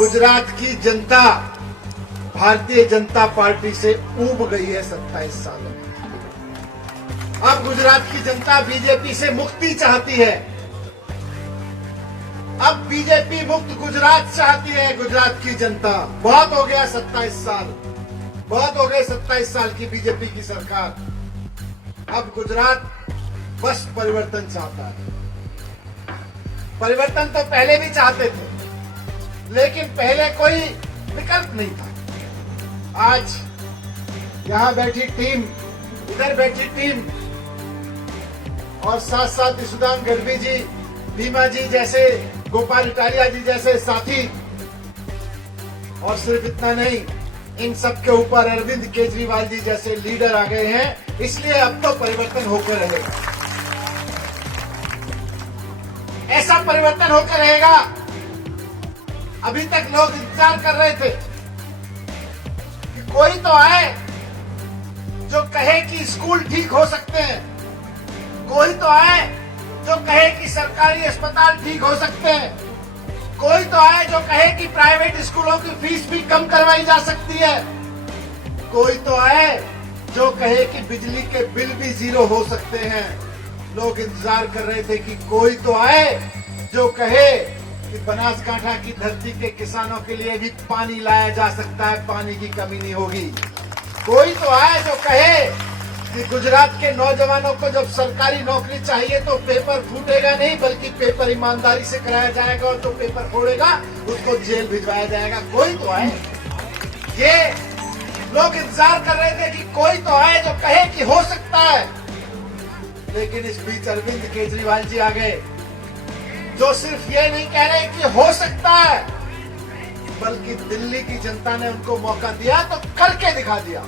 गुजरात की जनता भारतीय जनता पार्टी से ऊब गई है 27 सालों में। अब गुजरात की जनता बीजेपी से मुक्ति चाहती है। अब बीजेपी मुक्त गुजरात चाहती है गुजरात की जनता। बहुत हो गया 27 साल, बहुत हो गए 27 साल की बीजेपी की सरकार। अब गुजरात बस परिवर्तन चाहता है। परिवर्तन तो पहले भी चाहते थे, लेकिन पहले कोई विकल्प नहीं था। आज यहां बैठी टीम, इधर बैठी टीम और साथ साथ यशोदान गढ़वी जी, भीमा जी जैसे, गोपाल इटालिया जी जैसे साथी, और सिर्फ इतना नहीं, इन सब के ऊपर अरविंद केजरीवाल जी जैसे लीडर आ गए हैं। इसलिए अब तो परिवर्तन होकर रहेगा, ऐसा परिवर्तन होकर रहेगा। अभी तक लोग इंतजार कर रहे थे कि कोई तो आए जो कहे कि स्कूल ठीक हो सकते हैं, कोई तो आए जो कहे कि सरकारी अस्पताल ठीक हो सकते हैं, कोई तो आए जो कहे कि प्राइवेट स्कूलों की फीस भी कम करवाई जा सकती है, कोई तो आए जो कहे कि बिजली के बिल भी जीरो हो सकते हैं। लोग इंतजार कर रहे थे कि कोई तो आए जो कहे कि बनासकांठा की धरती के किसानों के लिए भी पानी लाया जा सकता है, पानी की कमी नहीं होगी। कोई तो आए जो कहे कि गुजरात के नौजवानों को जब सरकारी नौकरी चाहिए तो पेपर फूटेगा नहीं, बल्कि पेपर ईमानदारी से कराया जाएगा, और जो पेपर फोड़ेगा उसको जेल भिजवाया जाएगा। कोई तो आए, ये लोग इंतजार कर रहे थे कि कोई तो आए जो कहे कि हो सकता है। लेकिन इस बीच अरविंद केजरीवाल जी आ गए, जो सिर्फ ये नहीं कह रहे कि हो सकता है, बल्कि दिल्ली की जनता ने उनको मौका दिया तो करके दिखा दिया।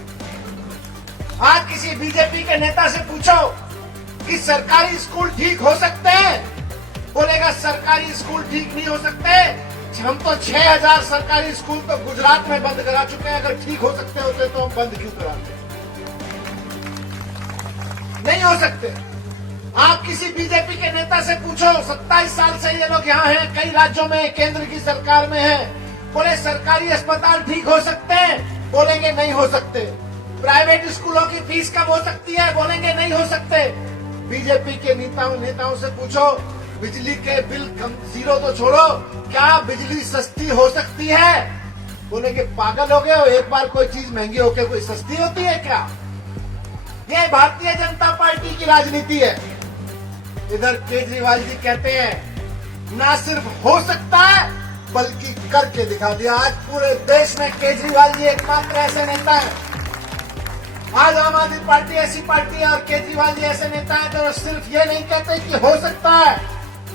आज किसी बीजेपी के नेता से पूछो कि सरकारी स्कूल ठीक हो सकते हैं, बोलेगा सरकारी स्कूल ठीक नहीं हो सकते। हम तो 6000 सरकारी स्कूल तो गुजरात में बंद करा चुके हैं, अगर ठीक हो सकते होते तो हम बंद क्यों कराते? नहीं हो सकते। आप किसी बीजेपी के नेता से पूछो, 27 साल से ये लोग यहाँ हैं, कई राज्यों में, केंद्र की सरकार में हैं, बोले सरकारी अस्पताल ठीक हो सकते हैं, बोलेंगे नहीं हो सकते। प्राइवेट स्कूलों की फीस कम हो सकती है, बोलेंगे नहीं हो सकते। बीजेपी के नेताओं से पूछो, बिजली के बिल कम, जीरो तो छोड़ो, क्या बिजली सस्ती हो सकती है? बोलेंगे पागल हो गए हो, एक बार कोई चीज महंगी होकर कोई सस्ती होती है क्या? ये भारतीय जनता पार्टी की राजनीति है। इधर केजरीवाल जी कहते हैं ना सिर्फ हो सकता है बल्कि करके दिखा दिया। आज पूरे देश में केजरीवाल जी एकमात्र ऐसे नेता हैं। आज आम आदमी पार्टी ऐसी पार्टी है और केजरीवाल जी ऐसे नेता हैं जो सिर्फ ये नहीं कहते कि हो सकता है,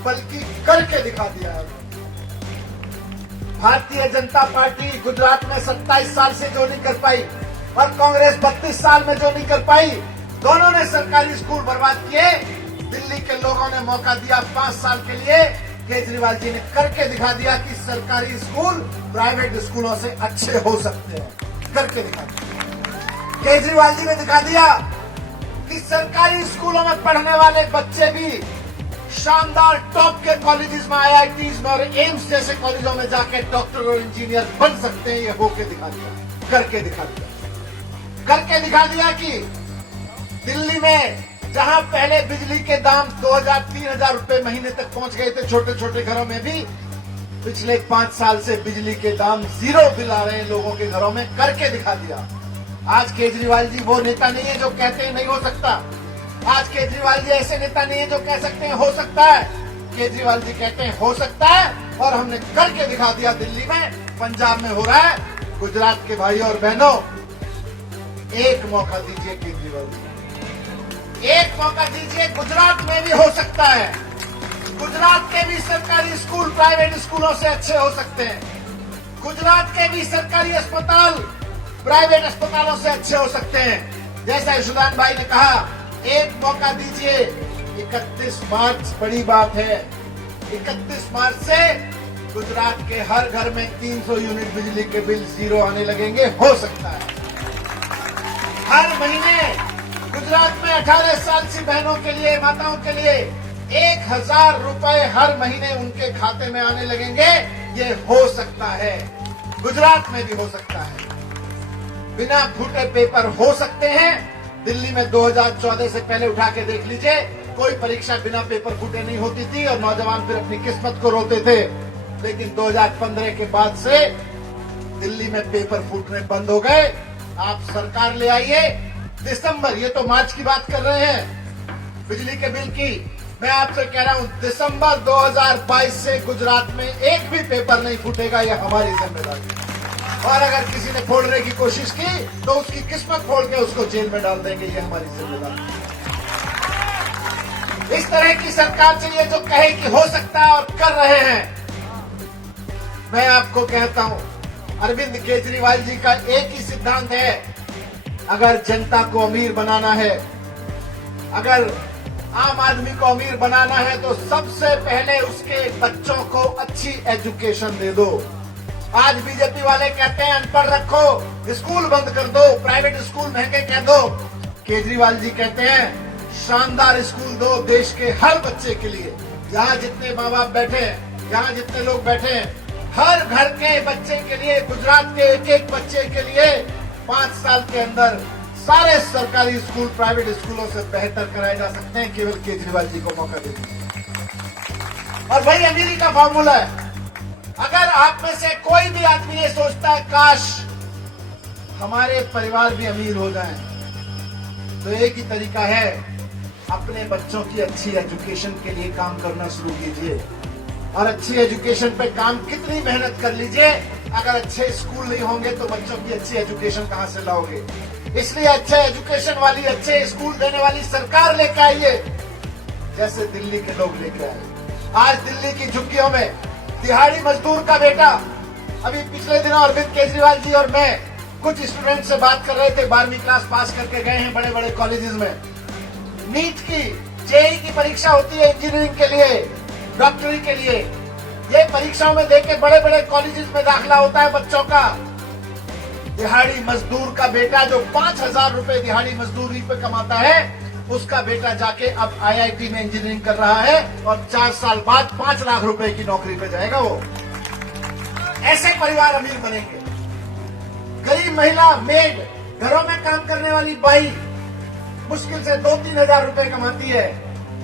बल्कि करके दिखा दिया है। भारतीय जनता पार्टी गुजरात में 27 साल से जो नहीं कर पाई और कांग्रेस 32 साल में जो नहीं कर पाई, दोनों ने सरकारी स्कूल बर्बाद किए। दिल्ली के लोगों ने मौका दिया 5 साल के लिए, केजरीवाल जी ने करके दिखा दिया कि सरकारी स्कूल प्राइवेट स्कूलों से अच्छे हो सकते हैं। करके दिखा दिया केजरीवाल जी ने, दिखा दिया कि सरकारी स्कूलों में पढ़ने वाले बच्चे भी शानदार टॉप के कॉलेजेस में, IITs में और एम्स जैसे कॉलेजों में जाके डॉक्टर और इंजीनियर बन सकते हैं। ये होके दिखा दिया, करके दिखा दिया। करके दिखा दिया कि दिल्ली में जहां पहले बिजली के दाम 2000-3000 रुपए महीने तक पहुंच गए थे छोटे छोटे घरों में, भी पिछले 5 साल से बिजली के दाम जीरो बिल आ रहे हैं लोगों के घरों में। करके दिखा दिया। आज केजरीवाल जी वो नेता नहीं है जो कहते हैं नहीं हो सकता। आज केजरीवाल जी ऐसे नेता नहीं है जो कह सकते हैं हो सकता है। केजरीवाल जी कहते हैं हो सकता है, और हमने करके दिखा दिया। दिल्ली में, पंजाब में हो रहा है। गुजरात के भाई और बहनों, एक मौका दीजिए केजरीवाल जी, एक मौका दीजिए। गुजरात में भी हो सकता है। गुजरात के भी सरकारी स्कूल प्राइवेट स्कूलों से अच्छे हो सकते हैं। गुजरात के भी सरकारी अस्पताल प्राइवेट अस्पतालों से अच्छे हो सकते हैं। जैसा यशोदान भाई ने कहा, एक मौका दीजिए। 31 मार्च बड़ी बात है। 31 मार्च से गुजरात के हर घर में 300 यूनिट बिजली के बिल जीरो आने लगेंगे। हो सकता है हर महीने गुजरात में 18 साल की बहनों के लिए, माताओं के लिए 1000 रुपए हर महीने उनके खाते में आने लगेंगे। ये हो सकता है, गुजरात में भी हो सकता है। बिना फूटे पेपर हो सकते हैं। दिल्ली में 2014 से पहले उठा के देख लीजिए, कोई परीक्षा बिना पेपर फूटे नहीं होती थी और नौजवान फिर अपनी किस्मत को रोते थे। लेकिन 2015 के बाद से दिल्ली में पेपर फूटने बंद हो गए। आप सरकार ले आइए, दिसंबर, ये तो मार्च की बात कर रहे हैं बिजली के बिल की, मैं आपसे कह रहा हूं दिसंबर 2022 से गुजरात में एक भी पेपर नहीं फूटेगा। ये हमारी जिम्मेदारी है। और अगर किसी ने फोड़ने की कोशिश की तो उसकी किस्मत फोड़ के उसको जेल में डाल देंगे। ये हमारी जिम्मेदारी है। इस तरह की सरकार चाहिए जो कहे कि हो सकता है और कर रहे हैं। मैं आपको कहता हूं, अरविंद केजरीवाल जी का एक ही सिद्धांत है, अगर जनता को अमीर बनाना है, अगर आम आदमी को अमीर बनाना है तो सबसे पहले उसके बच्चों को अच्छी एजुकेशन दे दो। आज बीजेपी वाले कहते हैं अनपढ़ रखो, स्कूल बंद कर दो, प्राइवेट स्कूल महंगे कह दो। केजरीवाल जी कहते हैं शानदार स्कूल दो देश के हर बच्चे के लिए। यहाँ जितने माँ बाप बैठे हैं, यहाँ जितने लोग बैठे हैं, हर घर के बच्चे के लिए, गुजरात के एक एक बच्चे के लिए 5 साल के अंदर सारे सरकारी स्कूल प्राइवेट स्कूलों से बेहतर कराए जा सकते हैं, केवल केजरीवाल जी को मौका दे दीजिए। और वही अमीरी का फॉर्मूला है। अगर आप में से कोई भी आदमी ये सोचता है काश हमारे परिवार भी अमीर हो जाएं, तो एक ही तरीका है, अपने बच्चों की अच्छी एजुकेशन के लिए काम करना शुरू कीजिए। और अच्छी एजुकेशन पे काम कितनी मेहनत कर लीजिए, अगर अच्छे स्कूल नहीं होंगे तो बच्चों की अच्छी एजुकेशन कहां से लाओगे। इसलिए अच्छे एजुकेशन वाली, अच्छे स्कूल देने वाली सरकार लेके आइए, जैसे दिल्ली के लोग लेके आए। आज दिल्ली की झुग्गियों में दिहाड़ी मजदूर का बेटा, अभी पिछले दिनों अरविंद केजरीवाल जी और मैं कुछ स्टूडेंट से बात कर रहे थे, 12वीं क्लास पास करके गए हैं बड़े बड़े कॉलेजेस में। नीट की, जेईई की परीक्षा होती है इंजीनियरिंग के लिए, डॉक्टरी के लिए। ये परीक्षाओं में देके बड़े बड़े कॉलेजेस में दाखिला होता है बच्चों का। दिहाड़ी मजदूर का बेटा जो 5,000 रुपए दिहाड़ी मजदूरी पे कमाता है, उसका बेटा जाके अब आईआईटी में इंजीनियरिंग कर रहा है और 4 साल बाद 5 लाख रुपए की नौकरी पे जाएगा वो। ऐसे परिवार अमीर बनेंगे। गरीब महिला, मेड, घरों में काम करने वाली बाई मुश्किल से 2-3 हजार रुपए कमाती है,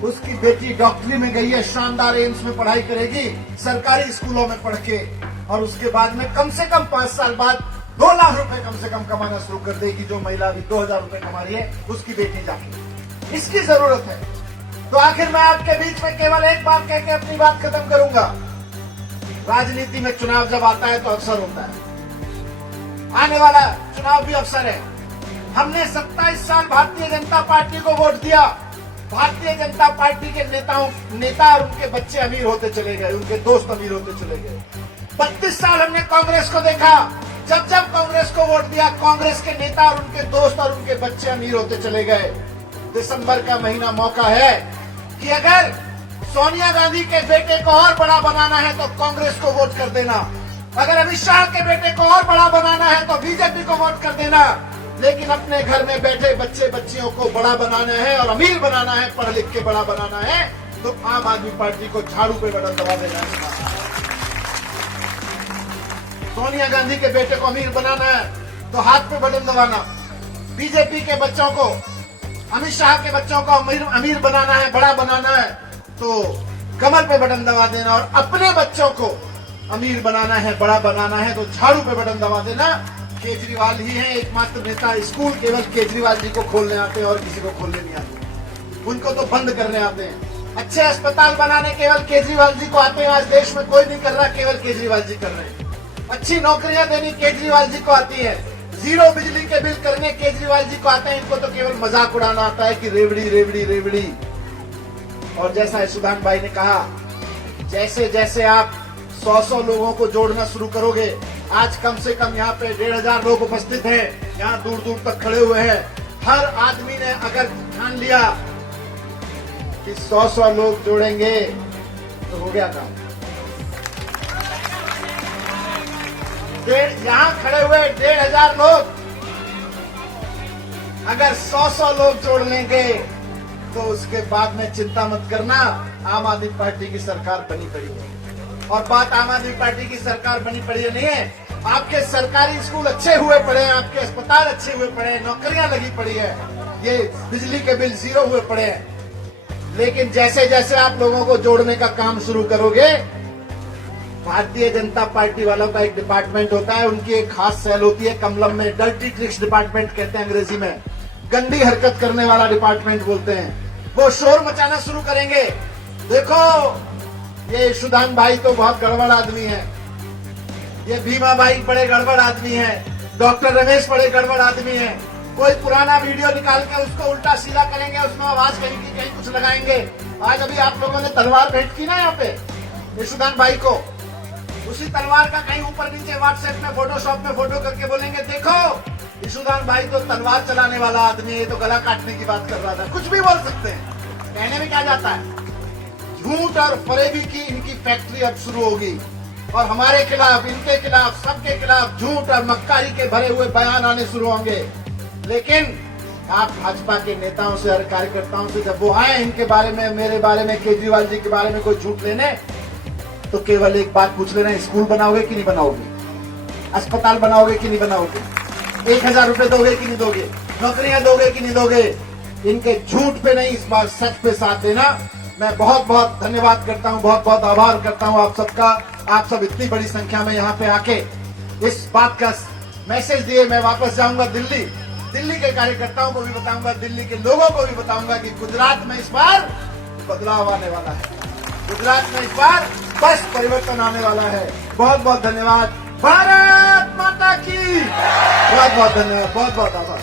उसकी बेटी डॉक्टरी में गई है, शानदार एम्स में पढ़ाई करेगी, सरकारी स्कूलों में पढ़ के, और उसके बाद में कम से कम 5 साल बाद 2 लाख रुपए कम से कम कमाना शुरू कर देगी। जो महिला अभी 2,000 रुपए कमा रही है, उसकी बेटी जाके। इसकी जरूरत है। तो आखिर मैं आपके बीच में केवल एक बात कह के अपनी बात खत्म करूंगा। राजनीति में चुनाव जब आता है तो अवसर होता है। आने वाला चुनाव भी अवसर है। हमने 27 साल भारतीय जनता पार्टी को वोट दिया। भारतीय जनता पार्टी के नेता और उनके बच्चे अमीर होते चले गए, उनके दोस्त अमीर होते चले गए। 32 साल हमने कांग्रेस को देखा। जब जब कांग्रेस को वोट दिया, कांग्रेस के नेता और उनके दोस्त और उनके बच्चे अमीर होते चले गए। दिसंबर का महीना मौका है कि अगर सोनिया गांधी के बेटे को और बड़ा बनाना है तो कांग्रेस को वोट कर देना, अगर अमित शाह के बेटे को और बड़ा बनाना है तो बीजेपी को वोट कर देना। लेकिन अपने घर में बैठे बच्चे बच्चियों को बड़ा बनाना है और अमीर बनाना है, पढ़ लिख के बड़ा बनाना है, तो आम आदमी पार्टी को झाड़ू पे बटन दबा देना है। सोनिया गांधी के बेटे को अमीर बनाना है तो हाथ पे बटन दबाना। बीजेपी के बच्चों को, अमित शाह के बच्चों को अमीर बनाना है, बड़ा बनाना है, तो कमर पे बटन दबा देना। और अपने बच्चों को अमीर बनाना है, बड़ा बनाना है, तो झाड़ू पे बटन दबा देना। केजरीवाल ही है एकमात्र नेता, स्कूल केवल केजरीवाल जी को खोलने आते हैं और किसी को खोलने नहीं आते। उनको तो बंद करने आते हैं। अच्छे अस्पताल बनाने केवल केजरीवाल जी को आते हैं। आज देश में कोई नहीं कर रहा, केवल केजरीवाल जी कर रहे हैं। अच्छी नौकरियां देनी केजरीवाल जी को आती है। 0 बिजली के बिल करने केजरीवाल जी को आते हैं। इनको तो केवल मजाक उड़ाना आता है कि रेवड़ी रेवड़ी रेवड़ी। और जैसा यशोदान भाई ने कहा, जैसे जैसे आप 100 लोगों को जोड़ना शुरू करोगे, आज कम से कम यहाँ पे 1,500 लोग उपस्थित हैं, यहाँ दूर दूर तक खड़े हुए हैं। हर आदमी ने अगर ठान लिया कि 100 लोग जोड़ेंगे तो हो गया काम। यहाँ खड़े हुए 1,500 लोग अगर 100 लोग जोड़ लेंगे तो उसके बाद में चिंता मत करना, आम आदमी पार्टी की सरकार बनी पड़ी है। और बात आम आदमी पार्टी की सरकार बनी पड़ी है नहीं है। आपके सरकारी स्कूल अच्छे हुए पड़े हैं, आपके अस्पताल अच्छे हुए पड़े हैं, नौकरियां लगी पड़ी है, ये बिजली के बिल जीरो हुए पड़े हैं। लेकिन जैसे जैसे आप लोगों को जोड़ने का काम शुरू करोगे, भारतीय जनता पार्टी वालों का एक डिपार्टमेंट होता है, उनकी एक खास सेल होती है कमलम में, डर्टी ट्रिक्स डिपार्टमेंट कहते हैं अंग्रेजी में, गंदी हरकत करने वाला डिपार्टमेंट बोलते हैं। वो शोर मचाना शुरू करेंगे। देखो ये सुदान भाई तो बहुत गड़बड़ आदमी है, ये भीमा भाई बड़े गड़बड़ आदमी है, डॉक्टर रमेश बड़े गड़बड़ आदमी है। कोई पुराना वीडियो निकाल के उसको उल्टा सीधा करेंगे, उसमें आवाज कहीं की कहीं कुछ लगाएंगे। आज अभी आप लोगों ने तलवार भेंट की ना यहाँ पे यशुदान भाई को, उसी तलवार का कहीं ऊपर नीचे व्हाट्सएप में फोटोशॉप में फोटो करके बोलेंगे देखो यशुदान भाई तो तलवार चलाने वाला आदमी है, तो गला काटने की बात कर रहा था। कुछ भी बोल सकते हैं, कहने में क्या जाता है। झूठ और फरेबी की इनकी फैक्ट्री अब शुरू होगी और हमारे खिलाफ, इनके खिलाफ, सबके खिलाफ झूठ और मक्कारी के भरे हुए बयान आने शुरू होंगे। लेकिन आप भाजपा के नेताओं से और कार्यकर्ताओं से जब वो आए इनके बारे में, मेरे बारे में, केजरीवाल जी के बारे में कोई झूठ लेने, तो केवल एक बात पूछ लेना, स्कूल बनाओगे कि नहीं बनाओगे, अस्पताल बनाओगे कि नहीं बनाओगे, 1000 रुपए दोगे कि नहीं दोगे, नौकरियां दोगे कि नहीं दोगे। इनके झूठ पे नहीं, इस बार सच पे साथ देना। मैं बहुत बहुत धन्यवाद करता हूं, बहुत बहुत आभार करता हूं आप सबका। आप सब इतनी बड़ी संख्या में यहाँ पे आके इस बात का मैसेज दिए। मैं वापस जाऊंगा दिल्ली, दिल्ली के कार्यकर्ताओं को भी बताऊंगा, दिल्ली के लोगों को भी बताऊंगा कि गुजरात में इस बार बदलाव आने वाला है, गुजरात में इस बार बस परिवर्तन आने वाला है। बहुत बहुत धन्यवाद। भारत माता की बहुत बहुत धन्यवाद, बहुत बहुत आभार।